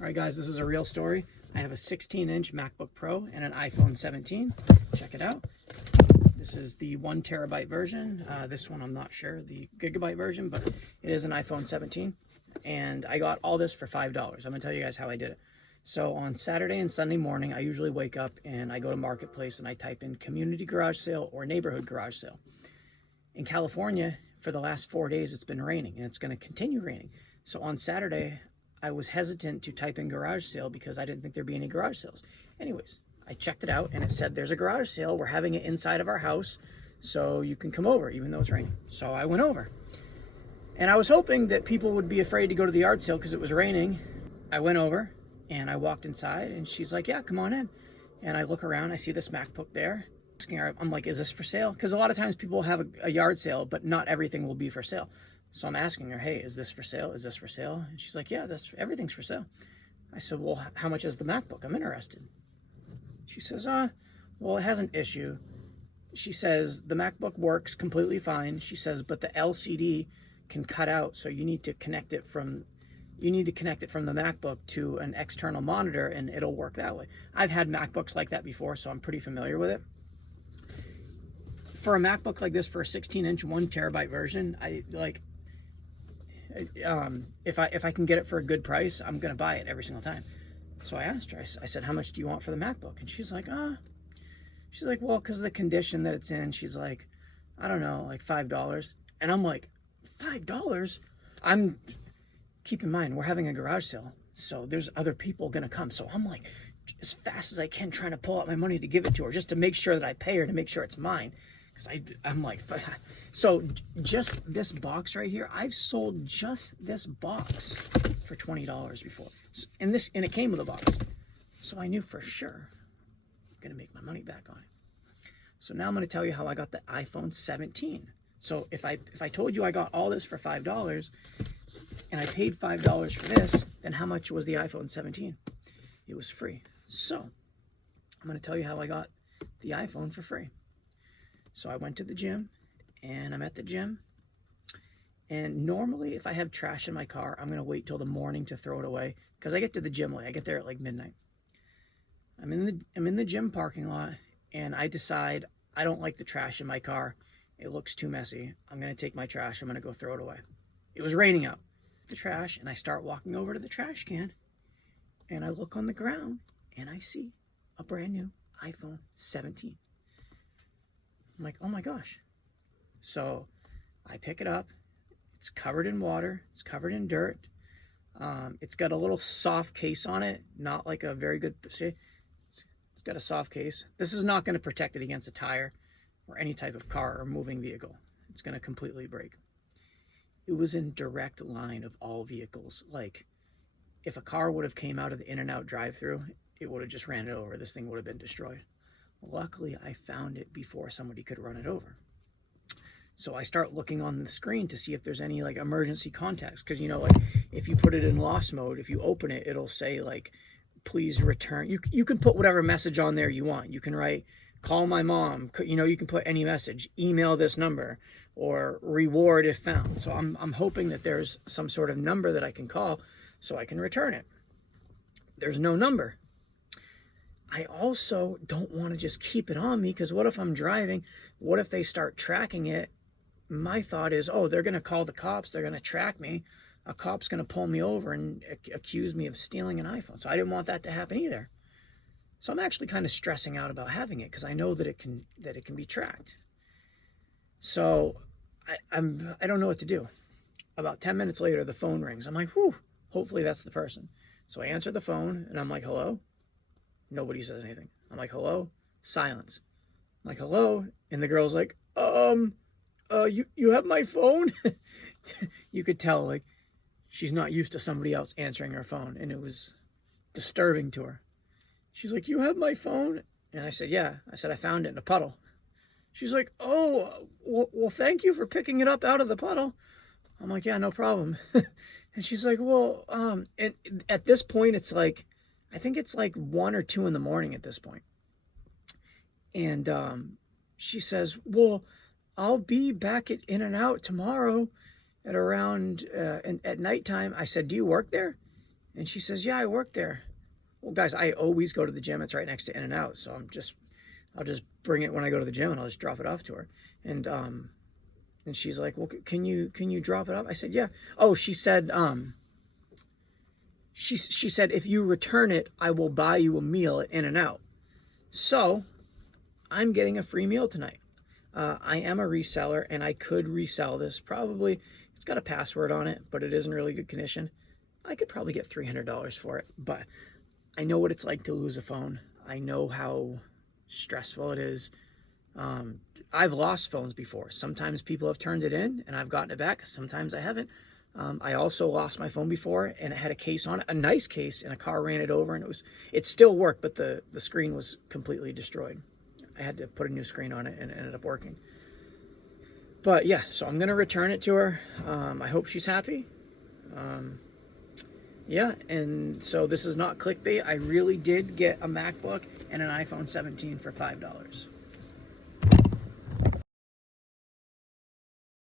All right, guys, this is a real story. I have a 16-inch MacBook Pro and an iPhone 17. Check it out. This is the 1 terabyte version. This one, I'm not sure, the gigabyte version, but it is an iPhone 17. And I got all this for $5. I'm going to tell you guys how I did it. So on Saturday and Sunday morning, I usually wake up and I go to Marketplace and I type in community garage sale or neighborhood garage sale. In California, for the last 4 days, it's been raining and it's going to continue raining. So on Saturday, I was hesitant to type in garage sale because I didn't think there'd be any garage sales. Anyways, I checked it out and it said there's a garage sale. We're having it inside of our house, so you can come over even though it's raining. So I went over. And I was hoping that people would be afraid to go to the yard sale because it was raining. I went over and I walked inside and she's like, yeah, come on in. And I look around, I see this MacBook there. I'm like, is this for sale? Because a lot of times people have a yard sale, but not everything will be for sale. So I'm asking her, hey, is this for sale? Is this for sale? And she's like, yeah, everything's for sale. I said, well, how much is the MacBook? I'm interested. She says, well, it has an issue. She says, the MacBook works completely fine. She says, but the LCD can cut out, so you need to connect it from the MacBook to an external monitor, and it'll work that way. I've had MacBooks like that before, so I'm pretty familiar with it. For a MacBook like this, for a 16-inch 1 terabyte version, if I can get it for a good price, I'm gonna buy it every single time. So I asked her, I said, how much do you want for the MacBook? And she's like, well, because of the condition that it's in, she's like, I don't know, like $5. And I'm like, $5? Keep in mind, we're having a garage sale, so there's other people gonna come. So I'm like, as fast as I can, trying to pull out my money to give it to her, just to make sure that I pay her, to make sure it's mine. I'm like, so just this box right here, I've sold just this box for $20 before. And it came with a box. So I knew for sure I'm gonna make my money back on it. So now I'm gonna tell you how I got the iPhone 17. So if I told you I got all this for $5 and I paid $5 for this, then how much was the iPhone 17? It was free. So I'm gonna tell you how I got the iPhone for free. So I went to the gym, and I'm at the gym, and normally if I have trash in my car, I'm going to wait till the morning to throw it away because I get to the gym late. I get there at like midnight. I'm in the gym parking lot, and I decide I don't like the trash in my car. It looks too messy. I'm going to take my trash. I'm going to go throw it away. It was raining out. The trash, and I start walking over to the trash can, and I look on the ground, and I see a brand new iPhone 17. I'm like, oh my gosh. So I pick it up. It's covered in water. It's covered in dirt. It's got a little soft case on it. Not like a very good, see, it's got a soft case. This is not going to protect it against a tire or any type of car or moving vehicle. It's going to completely break. It was in direct line of all vehicles. Like if a car would have came out of the In-N-Out drive-thru, it would have just ran it over. This thing would have been destroyed. Luckily, I found it before somebody could run it over. So I start looking on the screen to see if there's any like emergency contacts. Because, you know, like if you put it in lost mode, if you open it, it'll say like, please return. You can put whatever message on there you want. You can write, call my mom. You know, you can put any message, email this number, or reward if found. So I'm hoping that there's some sort of number that I can call so I can return it. There's no number. I also don't want to just keep it on me because what if I'm driving? What if they start tracking it? My thought is, oh, they're going to call the cops. They're going to track me. A cop's going to pull me over and accuse me of stealing an iPhone. So I didn't want that to happen either. So I'm actually kind of stressing out about having it because I know that it can be tracked. So I don't know what to do. About 10 minutes later, the phone rings. I'm like, whew, hopefully that's the person. So I answer the phone and I'm like, hello? Nobody says anything. I'm like, hello? Silence. I'm like, hello? And the girl's like, you have my phone? You could tell, like, she's not used to somebody else answering her phone, and it was disturbing to her. She's like, you have my phone? And I said, yeah. I said, I found it in a puddle. She's like, oh, well, thank you for picking it up out of the puddle. I'm like, yeah, no problem. And she's like, well, and at this point, it's like, I think it's like 1 or 2 in the morning at this point. And she says, well, I'll be back at In-N-Out tomorrow at around at nighttime. I said, do you work there? And she says, yeah, I work there. Well, guys, I always go to the gym. It's right next to In-N-Out. So I'll just bring it when I go to the gym and I'll just drop it off to her. And she's like, well, can you drop it off? I said, yeah. Oh, she said, she said, if you return it, I will buy you a meal at In-N-Out. So I'm getting a free meal tonight. I am a reseller and I could resell this. Probably, it's got a password on it, but it is in really good condition. I could probably get $300 for it, but I know what it's like to lose a phone. I know how stressful it is. I've lost phones before. Sometimes people have turned it in and I've gotten it back. Sometimes I haven't. I also lost my phone before and it had a case on it, a nice case, and a car ran it over and it still worked, but the screen was completely destroyed. I had to put a new screen on it and it ended up working. But yeah, so I'm going to return it to her. I hope she's happy. Yeah, and so this is not clickbait. I really did get a MacBook and an iPhone 17 for $5.